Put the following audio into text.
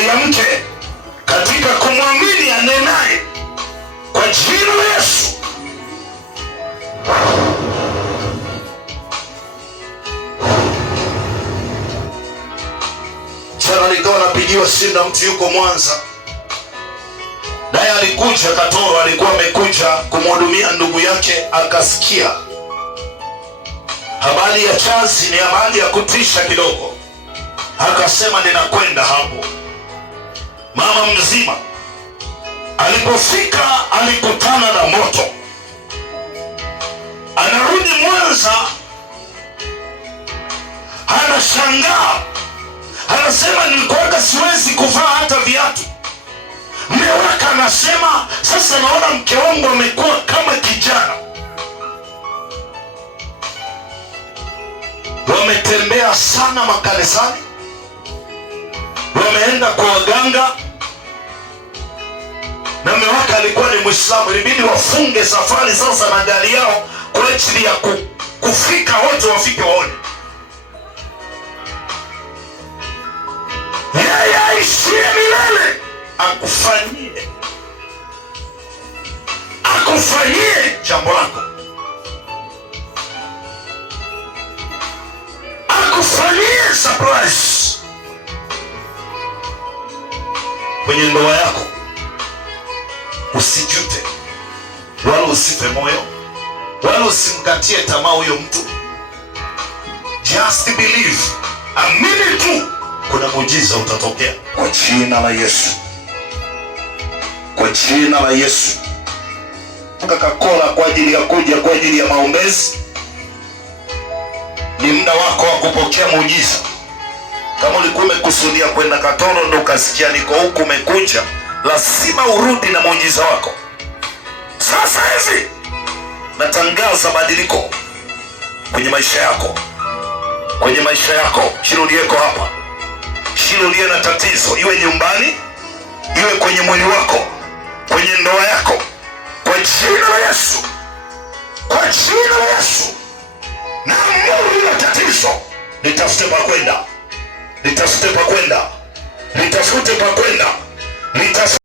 yamke katika kumwamini anenaye kwa jina la Yesu. Jana nikawa napigiwa simu na mtu yuko Mwanza, naye alikuja Katoro, alikuwa amekuja kumhudumia ndugu yake, akasikia habari ya Chazi ni habari ya kutisha kidogo, akasema ninakwenda hapo. Mama mzima alipofika alikutana na moto, anarudi Mwanza, anashangaa, anasema nilikuwa siwezi kuvaa hata viatu. Mume wake anasema sasa naona mke wangu amekuwa kama kijana. Wametembea sana makanisani, wameenda kwa waganga, na mume wake alikuwa ni Muislamu. Ilibidi wafunge safari sasa na gari yao kwa ajili ya kufika wote wafike waone. Yeye aishie milele akufanyie jambo lako, akufanyie surprise kwenye ndoa yako. Usijute wala usife moyo wala usimkatie tamaa huyo mtu. Just believe, amini tu, kuna muujiza utatokea kwa jina la Yesu, kwa jina la Yesu. Coca-Cola kwa ajili ya kuja kwa ajili ya maombezi. Ni muda wako wa kupokea muujiza. Kama ulikuwa umekusudia kwenda Katoro ndo ukasikia niko huku umekuja, lazima urudi na muujiza wako. Sasa hivi natangaza badiliko kwenye maisha yako, kwenye maisha yako. Shirudiyeko hapa, shirudiye na tatizo, iwe nyumbani, iwe kwenye mwili wako, kwenye ndoa yako, kwa jina la Yesu, kwa jina la Yesu. Na Mungu na tatizo, nitafute pa kwenda, nitafute pa kwenda, nitafute pa kwenda, nitafute